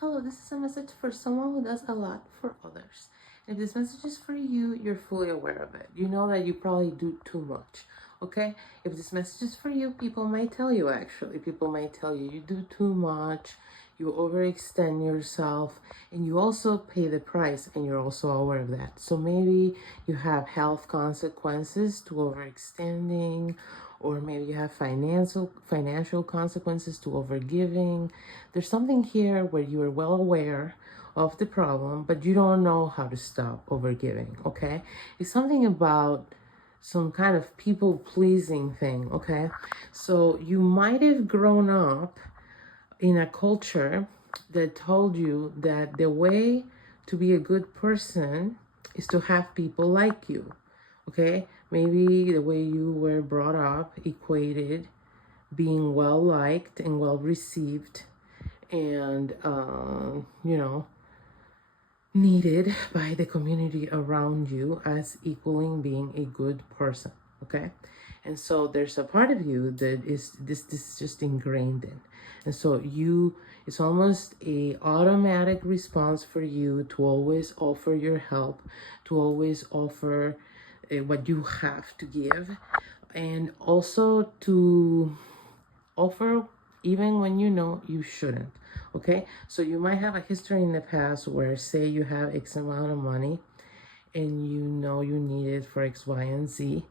Hello, this is a message for someone who does a lot for others. If this message is for you, you're fully aware of it. You know that you probably do too much. Okay? If this message is for you, people might tell you actually. People might tell you you do too much, you overextend yourself, and you also pay the price, and you're also aware of that. So maybe you have health consequences to overextending, or maybe you have financial consequences to overgiving. There's something here where you are well aware of the problem, but you don't know how to stop overgiving. Okay, it's something about some kind of people pleasing thing. Okay, so you might have grown up in a culture that told you that the way to be a good person is to have people like you. Okay, maybe the way you were brought up equated being well liked and well received and needed by the community around you as equaling being a good person. Okay, and so there's a part of you that is this is just ingrained in, and so it's almost a automatic response for you to always offer your help, to always offer what you have to give, and also to offer even when you know you shouldn't. Okay, so you might have a history in the past where, say, you have X amount of money and you know you need it for X, Y, and Z,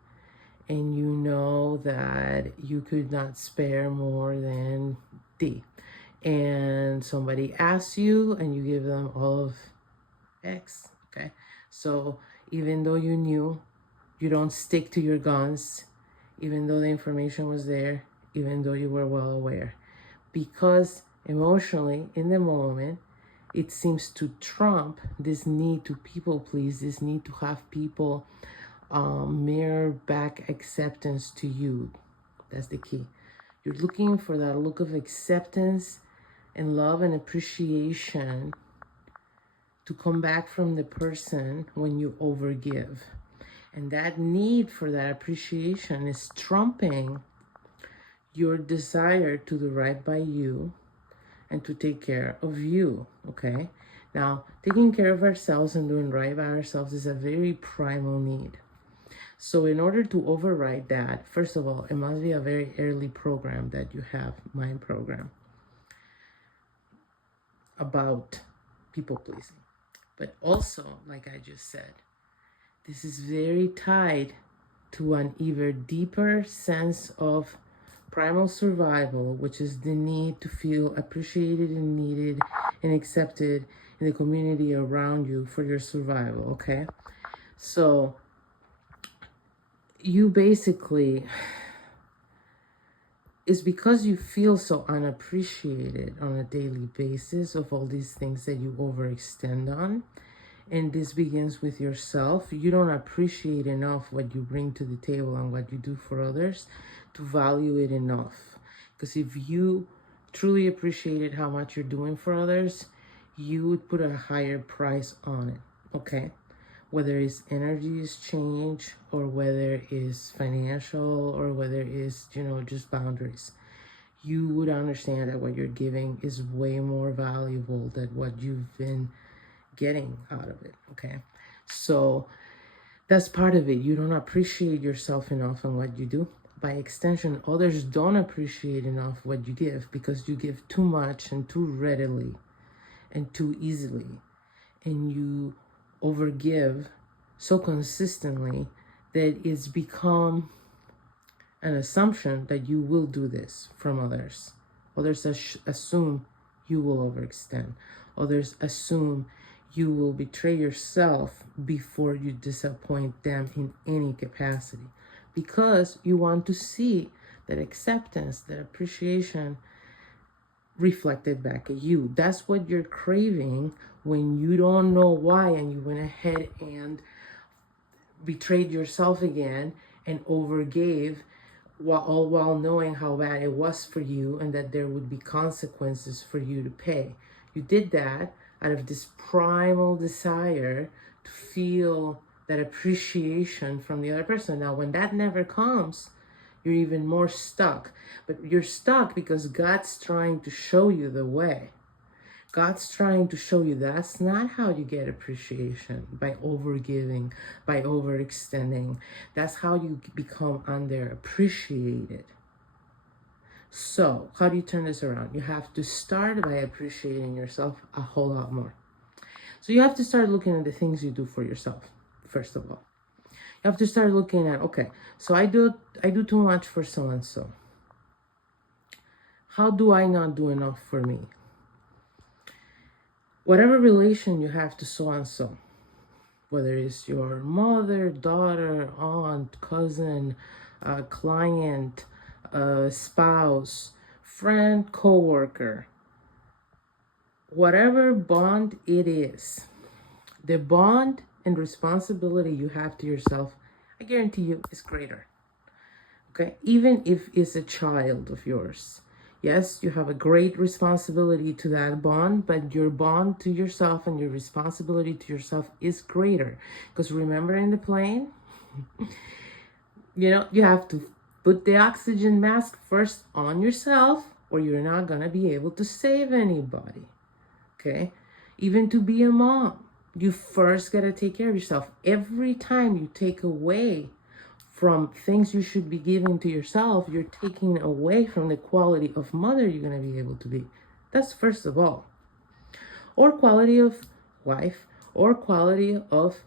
and you know that you could not spare more than D, and somebody asks you and you give them all of X. Okay, so even though you knew, you don't stick to your guns, even though the information was there, even though you were well aware, because emotionally in the moment it seems to trump this need to people please, this need to have people mirror back acceptance to you. That's the key. You're looking for that look of acceptance and love and appreciation to come back from the person when you overgive. And that need for that appreciation is trumping your desire to do right by you and to take care of you. Okay, now taking care of ourselves and doing right by ourselves is a very primal need. So in order to override that, first of all, it must be a very early program that you have, mind program, about people pleasing. But also, like I just said, this is very tied to an even deeper sense of primal survival, which is the need to feel appreciated and needed and accepted in the community around you for your survival. Okay, so you basically, it's because you feel so unappreciated on a daily basis of all these things that you overextend on. And this begins with yourself. You don't appreciate enough what you bring to the table and what you do for others to value it enough. Because if you truly appreciated how much you're doing for others, you would put a higher price on it. Okay, whether it's energy exchange or whether it's financial or whether it's just boundaries, you would understand that what you're giving is way more valuable than what you've been getting out of it. Okay, so that's part of it. You don't appreciate yourself enough and what you do. By extension, others don't appreciate enough what you give because you give too much and too readily and too easily, and you overgive so consistently that it's become an assumption that you will do this from others. Others assume you will overextend. Others assume you will betray yourself before you disappoint them in any capacity, because you want to see that acceptance, that appreciation reflected back at you. That's what you're craving when you don't know why, and you went ahead and betrayed yourself again and overgave, all while knowing how bad it was for you and that there would be consequences for you to pay. You did that out of this primal desire to feel that appreciation from the other person. Now, when that never comes, you're even more stuck. But you're stuck because God's trying to show you the way. God's trying to show you that's not how you get appreciation, by overgiving, by overextending. That's how you become underappreciated. So, how do you turn this around? You have to start by appreciating yourself a whole lot more. So you have to start looking at the things you do for yourself, first of all. You have to start looking at, okay, so I do too much for so-and-so. How do I not do enough for me? Whatever relation you have to so-and-so, whether it's your mother, daughter, aunt, cousin, client, spouse, friend, co-worker, whatever bond it is, the bond and responsibility you have to yourself, I guarantee you, is greater. Okay, even if it's a child of yours. Yes, you have a great responsibility to that bond, but your bond to yourself and your responsibility to yourself is greater. Because remember in the plane, you have to put the oxygen mask first on yourself, or you're not going to be able to save anybody. Okay? Even to be a mom, you first got to take care of yourself. Every time you take away from things you should be giving to yourself, you're taking away from the quality of mother you're going to be able to be. That's first of all. Or quality of wife, or quality of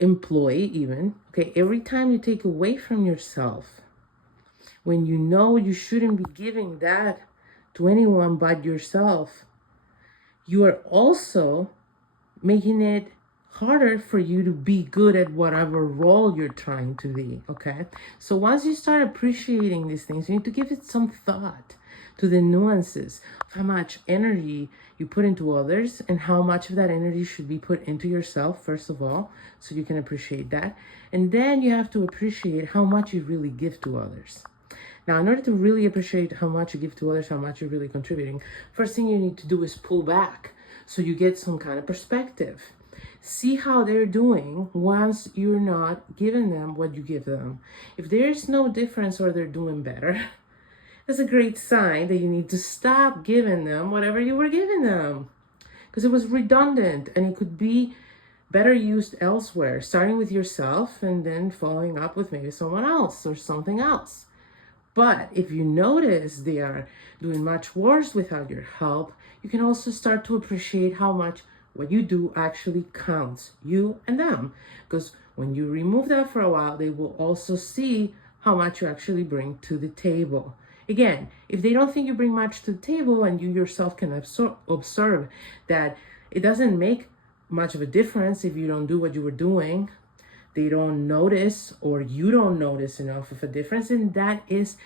employee even. Okay, every time you take away from yourself, when you know you shouldn't be giving that to anyone but yourself, you are also making it harder for you to be good at whatever role you're trying to be, okay? So once you start appreciating these things, you need to give it some thought to the nuances of how much energy you put into others and how much of that energy should be put into yourself, first of all, so you can appreciate that. And then you have to appreciate how much you really give to others. Now, in order to really appreciate how much you give to others, how much you're really contributing, first thing you need to do is pull back so you get some kind of perspective. See how they're doing once you're not giving them what you give them. If there's no difference or they're doing better, that's a great sign that you need to stop giving them whatever you were giving them, because it was redundant and it could be better used elsewhere, starting with yourself and then following up with maybe someone else or something else. But if you notice they are doing much worse without your help, you can also start to appreciate how much what you do actually counts, you and them. Because when you remove that for a while, they will also see how much you actually bring to the table. Again, if they don't think you bring much to the table and you yourself can observe that it doesn't make much of a difference if you don't do what you were doing, they don't notice or you don't notice enough of a difference, and that is,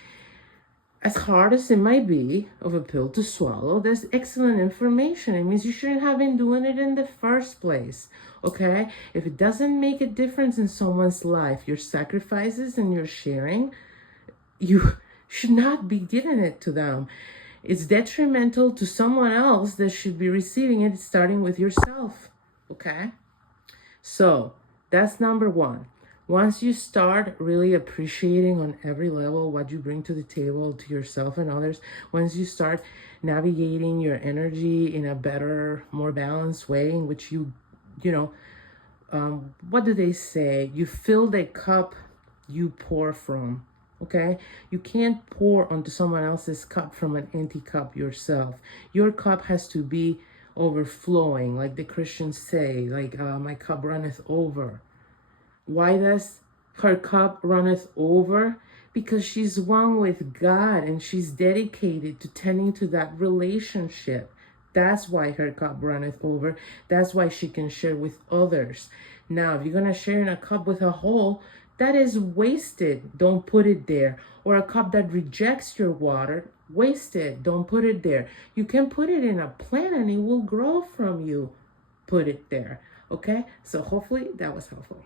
as hard as it might be of a pill to swallow, that's excellent information. It means you shouldn't have been doing it in the first place, okay? If it doesn't make a difference in someone's life, your sacrifices and your sharing, you should not be giving it to them. It's detrimental to someone else that should be receiving it, starting with yourself, okay? So that's number one. Once you start really appreciating on every level what you bring to the table to yourself and others, once you start navigating your energy in a better, more balanced way in which what do they say? You fill the cup you pour from, okay? You can't pour onto someone else's cup from an empty cup yourself. Your cup has to be overflowing, like the Christians say, like my cup runneth over. Why does her cup runneth over? Because she's one with God and she's dedicated to tending to that relationship. That's why her cup runneth over. That's why she can share with others. Now, if you're going to share in a cup with a hole, that is wasted. Don't put it there. Or a cup that rejects your water, wasted. Don't put it there. You can put it in a plant and it will grow from you. Put it there. Okay? So hopefully that was helpful.